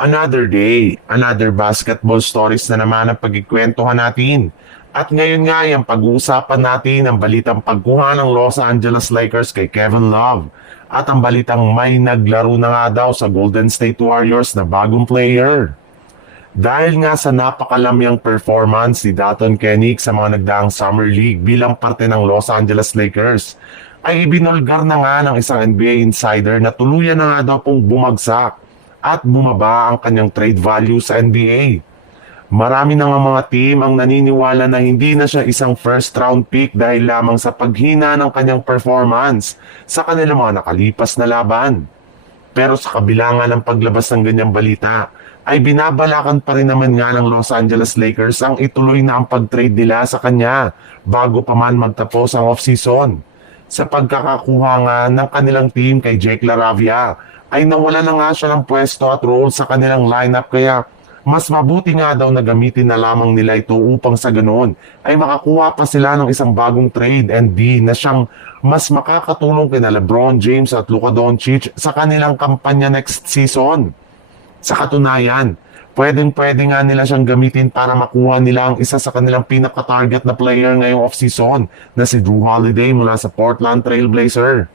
Another day, another basketball stories na naman ang pagkikwentuhan natin. At ngayon nga yung pag-uusapan natin ang balitang pagkuha ng Los Angeles Lakers kay Kevin Love. At ang balitang may naglaro na nga daw sa Golden State Warriors na bagong player. Dahil nga sa napakalamyang performance ni Dalton Kenick sa mga nagdaang Summer League bilang parte ng Los Angeles Lakers, ay ibinulgar na nga ng isang NBA insider na tuluyan na nga daw pong bumagsak at bumaba ang kanyang trade value sa NBA. Marami na nga mga team ang naniniwala na hindi na siya isang first round pick dahil lamang sa paghina ng kanyang performance sa kanilang mga nakalipas na laban. Pero sa kabila nga ng paglabas ng ganyang balita, ay binabalakan pa rin naman nga ng Los Angeles Lakers ang ituloy na ang pag-trade nila sa kanya bago pa man magtapos ang offseason. Sa pagkakakuha nga ng kanilang team kay Jake LaRavia, ay nawala na nga siya ng pwesto at role sa kanilang lineup kaya mas mabuti nga daw na gamitin na lamang nila ito upang sa ganoon ay makakuha pa sila ng isang bagong trade and D na siyang mas makakatulong kina LeBron James at Luka Doncic sa kanilang kampanya next season. Sa katunayan, pwedeng-pwede nga nila siyang gamitin para makuha nila ang isa sa kanilang pinaka-target na player ngayong off-season na si Jrue Holiday mula sa Portland Trail Blazer.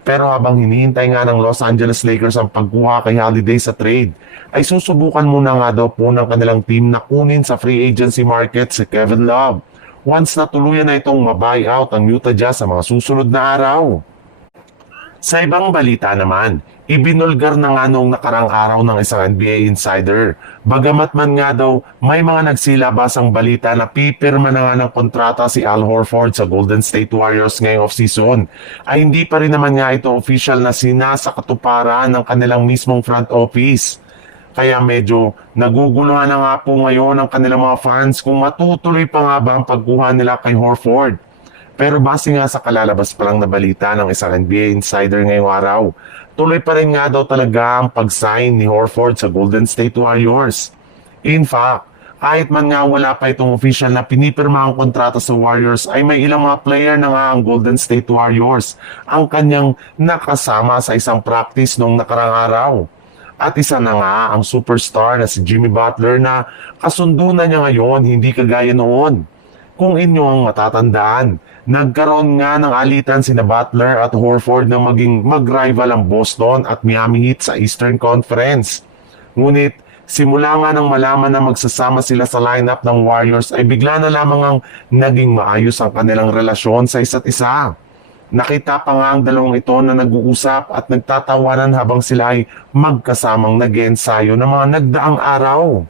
Pero habang hinihintay nga ng Los Angeles Lakers ang pagkuha kay Holiday sa trade, ay susubukan muna nga daw po ng kanilang team na kunin sa free agency market si Kevin Love once na tuluyan na itong mabuyout ang Utah Jazz sa mga susunod na araw. Sa ibang balita naman, ibinulgar na nga noong nakarang araw ng isang NBA insider. Bagamat man nga daw may mga nagsilabasang balita na pipirma na nga ng kontrata si Al Horford sa Golden State Warriors ngayong offseason, ay hindi pa rin naman nga ito official na sinasakatuparan ng kanilang mismong front office. Kaya medyo naguguluhan na nga po ngayon ang kanilang mga fans kung matutuloy pa nga ba ang pagkuha nila kay Horford. Pero base nga sa kalalabas pa lang na balita ng isang NBA insider ngayong araw, tuloy pa rin nga daw talaga ang pag-sign ni Horford sa Golden State Warriors. In fact, kahit man nga wala pa itong official na pinipirma ang kontrata sa Warriors, ay may ilang mga player na nga ang Golden State Warriors ang kanyang nakasama sa isang practice noong nakarang araw. At isa na nga ang superstar na si Jimmy Butler na kasundo na niya ngayon, hindi kagaya noon. Kung inyong matatandaan, nagkaroon nga ng alitan sina Butler at Horford na maging mag-rival ang Boston at Miami Heat sa Eastern Conference. Ngunit simula nga nang malaman na magsasama sila sa lineup ng Warriors ay bigla na lamang ang naging maayos ang kanilang relasyon sa isa't isa. Nakita pa nga ang dalawang ito na nag-uusap at nagtatawanan habang sila ay magkasamang nag-ensayo ng mga nagdaang araw.